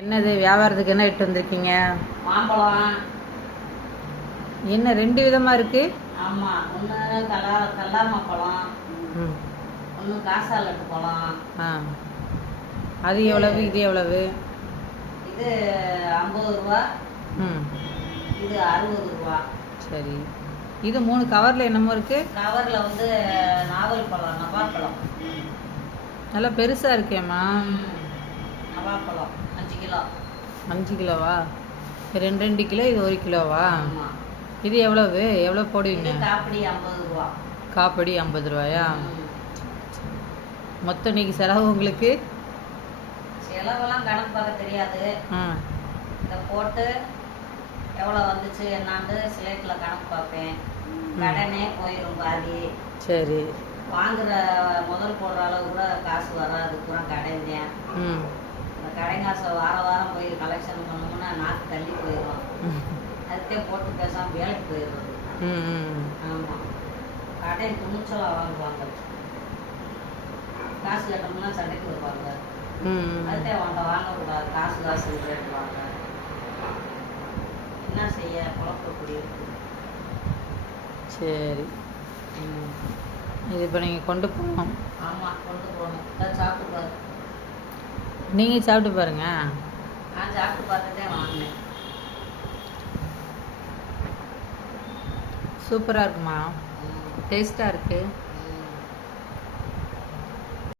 என்னது வியாபாரத்துக்கு என்ன இட்டு வந்திருக்கீங்க? மாம்பழம். என்ன ரெண்டு விதமா இருக்கு? ஆமா, ஒன்று கல்லாம பழம், ஒன்று காசாலட்டு பழம். அது எவ்வளவு, இது எவ்வளவு? இது 50 ரூபா, இது 60 ரூபா. சரி, இது 3 கவரில் என்னமோ இருக்கு. கவரில் வந்து நாவல் பழம், நவாப்பழம். நல்லா பெருசாக இருக்கேம்மா. நவாப்பழம் 5 கிலோ. 5 கிலோவா? 2 கிலோ, இது 1 கிலோவா? ஆமாம். இது எவ்வளோ போடுவீங்க? காப்படி 50 ரூபா. காப்படி 50 ரூபாயா? மொத்தம் இன்னைக்கு செலவு உங்களுக்கு? செலவெல்லாம் கணக்கு பார்க்க தெரியாது. இதை போட்டு எவ்வளோ வந்துச்சு என்னான்னு ஸ்லேட்டில் கணக்கு பார்ப்பேன். கடனே போயிடும் பாதி. சரி. வாங்குற முதல் போடுற அளவு கூட காசு வராது, பூரா கடைந்தேன். இந்த கடை காசை வாரம் போய் கலெக்ஷன் பண்ணோம்னா நாக்கு தள்ளி போயிடும். அதுக்கே போட்டு பேசாமல் வேலைக்கு போயிடுறது. ஆமாம், கடை துணிச்சலாக வாங்குவாங்க. காசு கட்டணும்னா சண்டைக்கு வருவாங்க. அதுக்கே வாங்கக்கூடாது, காசு ரேட்டுவாங்க. என்ன செய்ய, குழப்பப்படி இருக்கு. சரி, இது இப்போ நீங்கள் கொண்டு போகணும். ஆமாம், கொண்டு போகணும். சாப்பிட்டு பாரு. நீங்கள் சாப்பிட்டு பாருங்க. நான் சாப்பிட்டு பார்த்துட்டே வாங்கினேன். சூப்பராக இருக்குமா? டேஸ்ட்டாக இருக்குது.